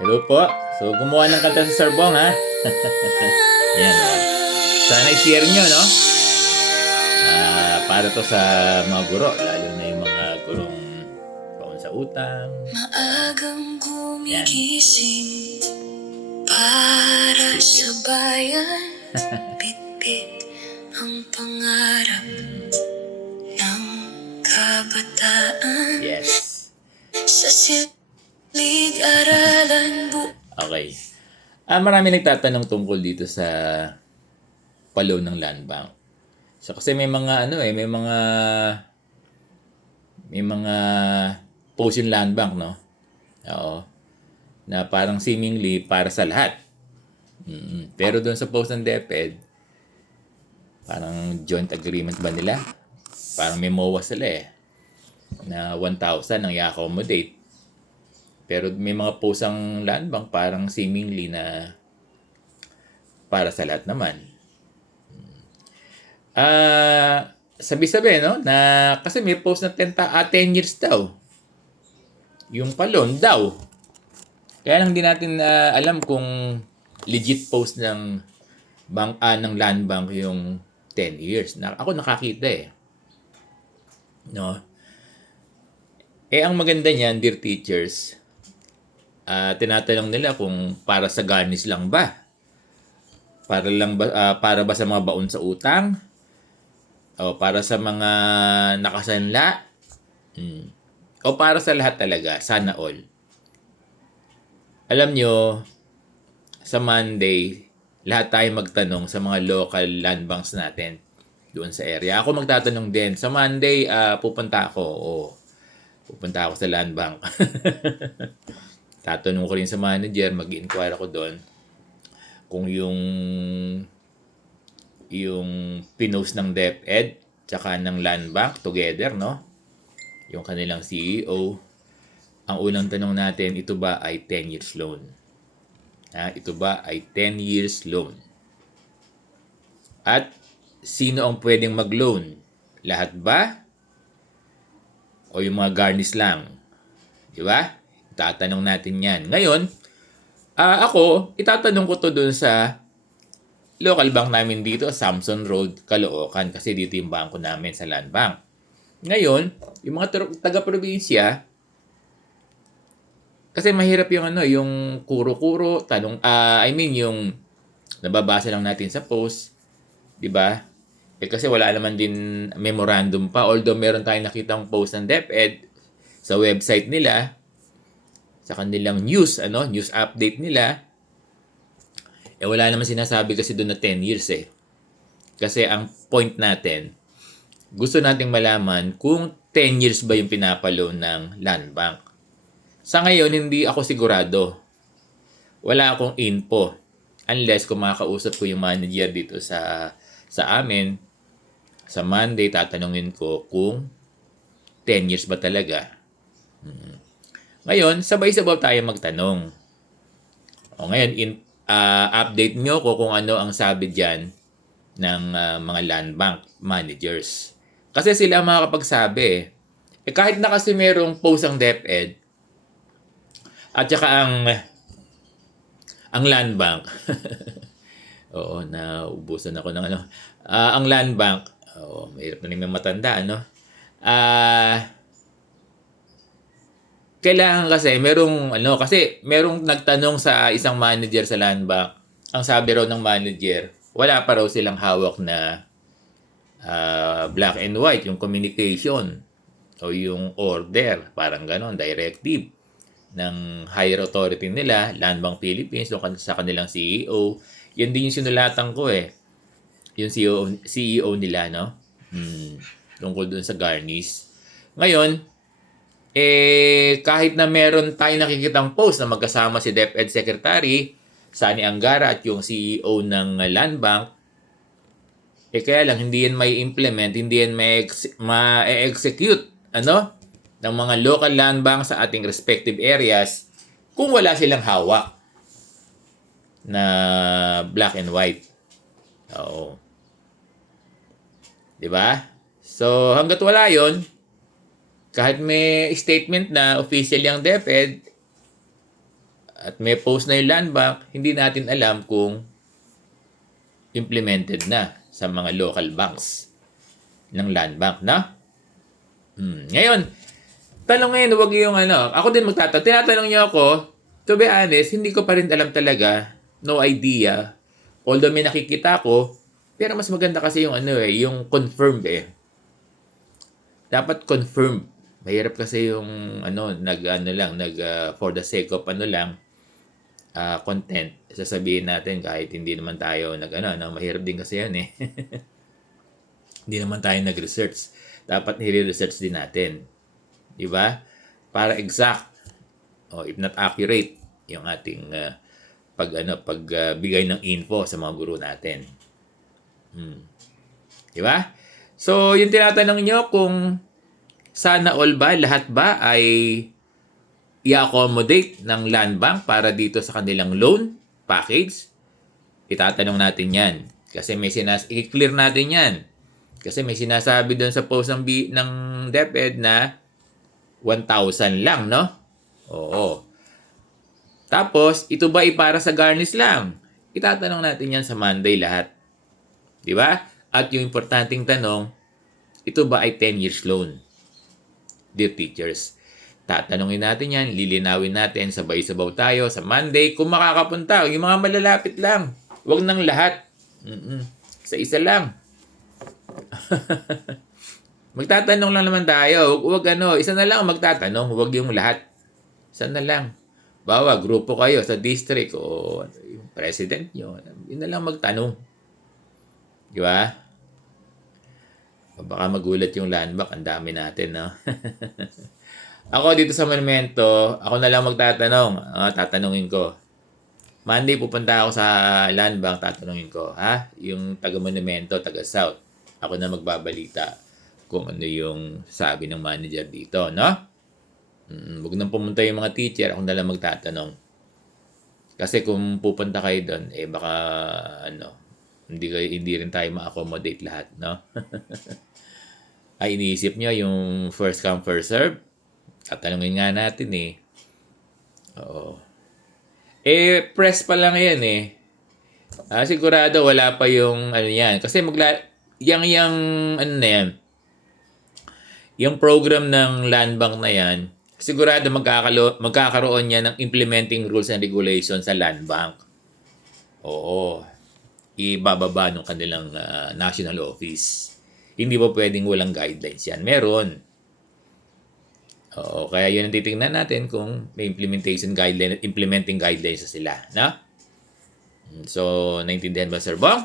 Hello po. So, gumawa ng kanta sa Sarbong, ha? Yan, o. Sana i-share nyo, no? Para to sa mga guro, lalo na yung mga gurong baon sa utang. Maagang Yan. gumigising para sa bayan. Bitbit ang pangarap ng kabataan. Yes. Sa silid-aralan Okay. Marami nagtatanong tungkol dito sa palo ng land bank. So, kasi may mga may mga post yung land bank, no? Oo. Na parang seemingly para sa lahat. Pero doon sa post ng DepEd, parang joint agreement ba nila? Parang may MOA sila na 1,000 ang i-accommodate. Pero may mga post ang land bank parang seemingly na para sa lahat naman. Sabi-sabi, no? Na kasi may post na 10 years daw. Yung palon daw. Kaya lang di natin alam kung legit post ng ng land bank yung 10 years. Ako nakakita No? Ang maganda niyan, dear teachers, tinatanong nila kung para sa garnish lang ba? Para ba sa mga baon sa utang? O para sa mga nakasanla? O para sa lahat talaga? Sana all. Alam nyo, sa Monday, lahat tayo magtanong sa mga local land banks natin doon sa area. Ako magtatanong din. Sa Monday, pupunta ako. Pupunta ako sa land bank. Tatanong ko rin sa manager, mag-inquire ako doon kung yung pinost ng DepEd tsaka ng land bank together, no? Yung kanilang CEO. Ang unang tanong natin, ito ba ay 10 years loan? Ito ba ay 10 years loan? At sino ang pwedeng mag-loan? Lahat ba? O yung mga garnish lang? Di ba? Tatanong natin yan. Ngayon, ako, itatanong ko to dun sa local bank namin dito, Samson Road, Caloocan, kasi dito yung bangko namin sa land bank. Ngayon, yung mga taga-probinsya, kasi mahirap yung kuro-kuro, yung nababasa lang natin sa post, 'di ba? Kasi wala naman din memorandum pa, although meron tayong nakitang post ng DepEd sa website nila, sa kanilang news update nila. Wala naman sinasabi kasi doon na 10 years Kasi ang point natin, gusto nating malaman kung 10 years ba yung pinapalo ng land bank. Sa ngayon, hindi ako sigurado. Wala akong info. Unless kung makakausap ko yung manager dito sa amin, sa Monday, tatanungin ko kung 10 years ba talaga. Ngayon, sabay-sabay tayo magtanong. Ngayon, update nyo ko kung ano ang sabi dyan ng mga land bank managers. Kasi sila makakapagsabi kahit na kasi merong post ang DepEd, at saka ang land bank. Oo, naubusan ako ng ang land bank, mahirap na rin may matanda, kailangan kasi merong nagtanong sa isang manager sa land bank. Ang sabi raw ng manager, wala pa raw silang hawak na black and white, yung communication o yung order, parang ganon, directive ng higher authority nila, Land Bank Philippines, o sa kanilang CEO. Yan din yung sinulatan ko yung CEO nila, no? Tungkol dun sa garnish. Ngayon, kahit na meron tayong nakikitang post na magkasama si DepEd Secretary, Sani Angara at yung CEO ng Land Bank, kaya lang hindi yan may implement, hindi yan ma-execute, ng mga local land bank sa ating respective areas kung wala silang hawak na black and white. Oo. 'Di ba? So, hangga't wala 'yon, kahit may statement na official yung DepEd, at may post na yung land bank, hindi natin alam kung implemented na sa mga local banks ng land bank, na? Ngayon, tanong ngayon, wag yung ako din tinatanong niyo ako, to be honest, hindi ko pa rin alam talaga, no idea. Although may nakikita ko, pero mas maganda kasi yung yung confirmed Dapat confirmed. Mahirap kasi yung for the sake of content, sasabihin natin kahit hindi naman tayo mahirap din kasi yan Hindi naman tayo nag-research. Dapat nire-research din natin. Di ba? Para exact o if not accurate yung ating pagbigay ng info sa mga guro natin. Di ba? So, yung tinatanong nyo kung sana all ba, lahat ba ay i-accommodate ng land bank para dito sa kanilang loan package, itatanong natin yan. Kasi i-clear natin yan. Kasi may sinasabi doon sa post ng DepEd na 1,000 lang, no? Oo. Tapos, ito ba para sa garnish lang? Itatanong natin yan sa Monday lahat. Di ba? At yung importanteng tanong, ito ba ay 10 years loan? Dear teachers, tatanungin natin yan, lilinawin natin, sabay-sabaw tayo sa Monday kung makakapunta. Yung mga malalapit lang. Huwag ng lahat. Sa isa lang. Magtatanong lang naman tayo. Huwag isa na lang magtatanong. Huwag yung lahat. Isa na lang. Bawa, grupo kayo sa district o yung president nyo. Yun na lang magtanong. Di ba? Baka magulat yung land bank. Ang dami natin, no? Ako dito sa Monumento, ako na lang magtatanong. Tatanungin ko. Monday pupunta ako sa land bank, tatanungin ko. Yung taga-Monumento, taga-South. Ako na magbabalita kung ano yung sabi ng manager dito, no? Huwag nang pumunta yung mga teacher, ako na lang magtatanong. Kasi kung pupunta kayo doon, baka hindi rin tayo ma-accommodate lahat, no? Ay, iniisip nyo yung first come, first serve? Tatanungin nga natin Oo. Press pa lang yan sigurado wala pa yung yan. Kasi yung program ng land bank na yan, sigurado magkakaroon yan ng implementing rules and regulations sa land bank. Oo. Ibababa ng kanilang national office. Hindi ba pwedeng walang guidelines yan? Meron. Oo, kaya yun ang titingnan natin kung may implementing guidelines na sila, no? So, naintindihan ba, Sir Bong?